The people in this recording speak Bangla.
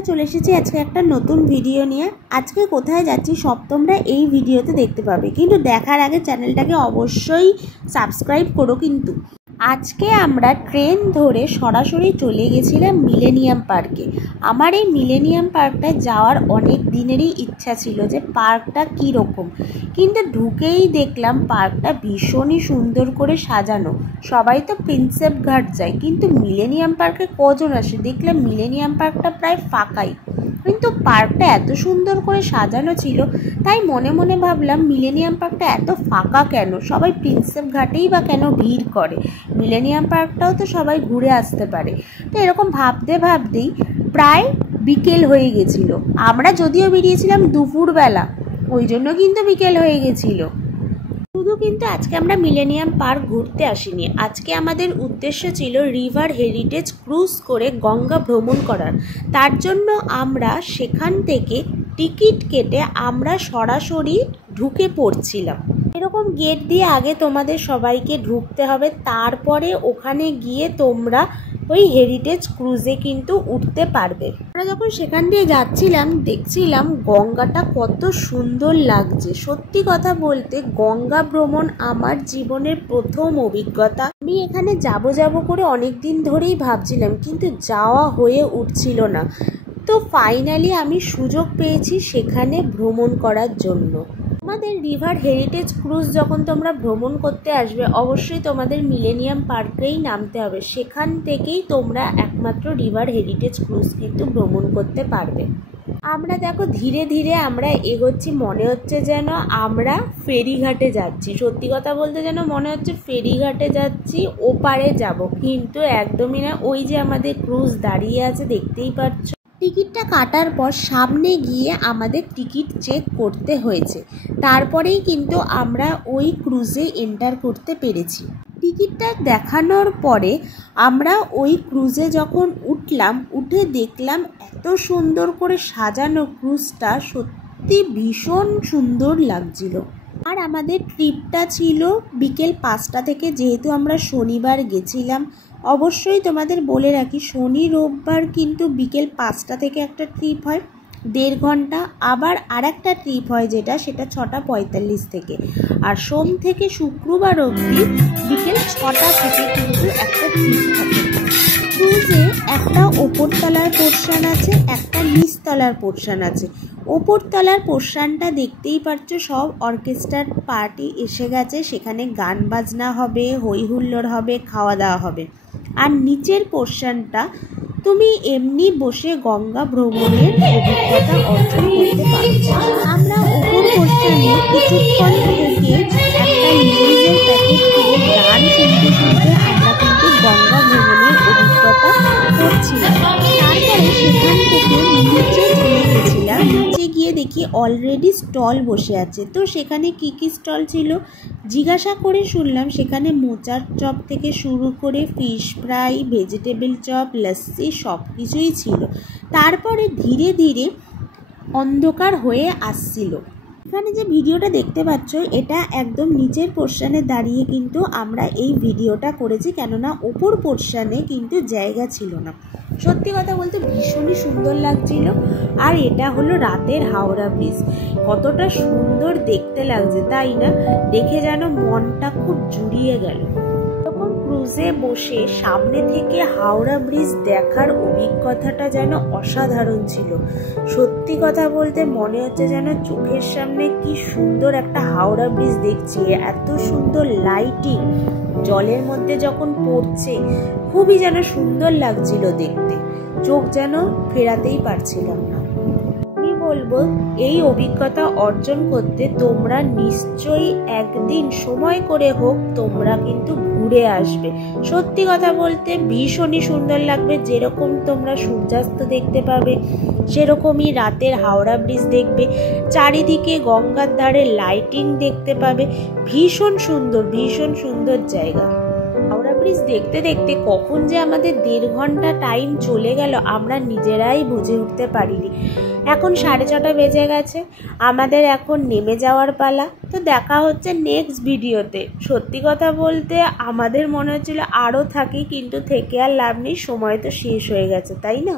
আমরা চলে এসেছি আজকে একটা নতুন ভিডিও নিয়ে। আজকে কোথায় যাচ্ছি সব তোমরা এই ভিডিওতে দেখতে পাবে, কিন্তু দেখার আগে চ্যানেলটাকে অবশ্যই সাবস্ক্রাইব করো। কিন্তু আজকে আমরা ট্রেন ধরে সরাসরি চলে গেছিলাম মিলেনিয়াম পার্কে। আমার এই মিলেনিয়াম পার্কটায় যাওয়ার অনেক দিনেরই ইচ্ছা ছিল যে পার্কটা কীরকম, কিন্তু ঢুকেই দেখলাম পার্কটা ভীষণই সুন্দর করে সাজানো। সবাই তো প্রিন্সেপ ঘাট যায়, কিন্তু মিলেনিয়াম পার্কে কজন আসে? দেখলাম মিলেনিয়াম পার্কটা প্রায় ফাঁকাই, কিন্তু পার্কটা এত সুন্দর করে সাজানো ছিল। তাই মনে মনে ভাবলাম মিলেনিয়াম পার্কটা এত ফাঁকা কেন, সবাই প্রিন্সেপ ঘাটেই বা কেন ভিড় করে, মিলেনিয়াম পার্কটাও তো সবাই ঘুরে আসতে পারে। তো এরকম ভাবতে ভাবতেই প্রায় বিকেল হয়ে গেছিলো। আমরা যদিও বেরিয়েছিলাম দুপুরবেলা, ওই জন্য কিন্তু বিকেল হয়ে গেছিলো। শুধু কিন্তু আজকে আমরা মিলেনিয়াম পার্ক ঘুরতে আসিনি, আজকে আমাদের উদ্দেশ্য ছিল রিভার হেরিটেজ ক্রুজ করে গঙ্গা ভ্রমণ করার। তার জন্য আমরা সেখান থেকে টিকিট কেটে আমরা সরাসরি ঢুকে পড়ছিলাম। এরকম গেট দিয়ে আগে তোমাদের সবাইকে ঢুকতে হবে, তারপরে ওখানে গিয়ে তোমরা ওই হেরিটেজ ক্রুজে কিন্তু উঠতে পারবে। আমরা যখন সেখান দিয়ে যাচ্ছিলাম দেখছিলাম গঙ্গাটা কত সুন্দর লাগছে। সত্যি কথা বলতে গঙ্গা ভ্রমণ আমার জীবনের প্রথম অভিজ্ঞতা। আমি এখানে যাব করে অনেক দিন ধরেই ভাবছিলাম, কিন্তু যাওয়া হয়ে উঠছিল না। তো ফাইনালি আমি সুযোগ পেয়েছি সেখানে ভ্রমণ করার জন্য। তোমাদের রিভার হেরিটেজ ক্রুজ যখন তোমরা ভ্রমণ করতে আসবে, অবশ্যই তোমাদের মিলেনিয়াম পার্কেই নামতে হবে। সেখান থেকেই তোমরা একমাত্র রিভার হেরিটেজ ক্রুজ কিন্তু ভ্রমণ করতে পারবে। আমরা দেখো ধীরে ধীরে আমরা এগোচ্ছি, মনে হচ্ছে যেন আমরা ফেরিঘাটে যাচ্ছি। সত্যি কথা বলতে যেন মনে হচ্ছে ফেরিঘাটে যাচ্ছি, ওপারে যাব, কিন্তু একদমই না। ওই যে আমাদের ক্রুজ দাঁড়িয়ে আছে, দেখতেই পাচ্ছ। টিকিটটা কাটার পর সামনে গিয়ে আমাদের টিকিট চেক করতে হয়েছে, তারপরেই কিন্তু আমরা ওই ক্রুজে এন্টার করতে পেরেছি। টিকিটটা দেখানোর পরে আমরা ওই ক্রুজে যখন উঠলাম, উঠে দেখলাম এত সুন্দর করে সাজানো ক্রুজটা, সত্যি ভীষণ সুন্দর লাগছিল। আর আমাদের ট্রিপটা ছিল বিকেল 5টা থেকে, যেহেতু আমরা শনিবার গেছিলাম। অবশ্যই তোমাদের বলে রাখি, শনি রোববার কিন্তু বিকেল 5টা থেকে একটা ট্রিপ হয় 1.5 ঘন্টা, আবার আর একটা ট্রিপ হয় সেটা 6:45 থেকে, আর সোম থেকে শুক্রবার অবধি বিকেল 6টা থেকে কিন্তু একটা ট্রিপ থাকে। ক্রুজে একটা ওপরতলার পোর্শন আছে, একটা নিচতলার পোর্শন আছে। ওপরতলার পোর্শনটা দেখতেই পাচ্ছ, সব অর্কেস্ট্রার পার্টি এসে গেছে, সেখানে গান বাজনা হবে, হই হুল্লোড় হবে, খাওয়া দাওয়া হবে। আর নিচের পোর্শনটা তুমি এমনি বসে গঙ্গা ভ্রমণের অভিজ্ঞতা অর্জন করতে পারছো। আমরা ওপর পোর্শনে কিছুক্ষণ থেকে একটা নিউজের প্যাকেট থেকে গান শুনতে শুনতে আমরা কিন্তু গঙ্গা ভ্রমণের অভিজ্ঞতা করছিলাম। তারপরে সেখান থেকে নিচে চলে গেছিলাম। নিচে গিয়ে দেখি অলরেডি স্টল বসে আছে। তো সেখানে কি কি স্টল ছিল জিজ্ঞাসা করে শুনলাম, সেখানে মোচার চপ থেকে শুরু করে fish fry, vegetable chop, lassi সব কিছুই ছিল। তারপরে ধীরে ধীরে অন্ধকার হয়ে আসছিল। এখানে যে ভিডিওটা দেখতে পাচ্ছ, এটা একদম নিচের পোর্শনে দাঁড়িয়ে কিন্তু আমরা এই ভিডিওটা করেছি, কেননা ওপর পোর্শনে কিন্তু জায়গা ছিল না। সত্যি কথা বলতে ভীষণই সুন্দর লাগছিল। আর এটা হলো রাতের হাওড়া ব্রিজ, কতটা সুন্দর দেখতে লাগছে তাই না? দেখে যেন মনটা খুব জুড়িয়ে গেল। তখন ক্রুজে বসে সামনে থেকে হাওড়া ব্রিজ দেখার অভিজ্ঞতাটা যেন অসাধারণ ছিল। সত্যি কথা বলতে মনে হচ্ছে যেন চোখের সামনে কি সুন্দর একটা হাওড়া ব্রিজ দেখছি। এত সুন্দর লাইটিং জলের মধ্যে যখন পড়ছে, খুবই যেন সুন্দর লাগছিল দেখতে, চোখ যেন ফেরাতেই পারছিলাম না। আমি বলবো এই অভিজ্ঞতা অর্জন করতে তোমরা নিশ্চয়ই একদিন সময় করে হোক তোমরা কিন্তু ঘুরে আসবে। সত্যি কথা বলতে ভীষণই সুন্দর লাগবে। যেরকম তোমরা সূর্যাস্ত দেখতে পাবে, সেরকমই রাতের হাওড়া ব্রিজ দেখবে, চারিদিকে গঙ্গার ধারে লাইটিং দেখতে পাবে। ভীষণ সুন্দর জায়গা। হাওড়া ব্রিজ দেখতে দেখতে কখন যে আমাদের 1.5 ঘন্টা টাইম চলে গেল আমরা নিজেরাই বুঝে উঠতে পারিনি। এখন 6:30 বেজে গেছে, আমাদের এখন নেমে যাওয়ার পালা। তো দেখা হচ্ছে নেক্সট ভিডিওতে। সত্যি কথা বলতে আমাদের মনে হচ্ছিল আরও থাকি, কিন্তু থেকে আর লাভ নেই, সময় তো শেষ হয়ে গেছে, তাই না?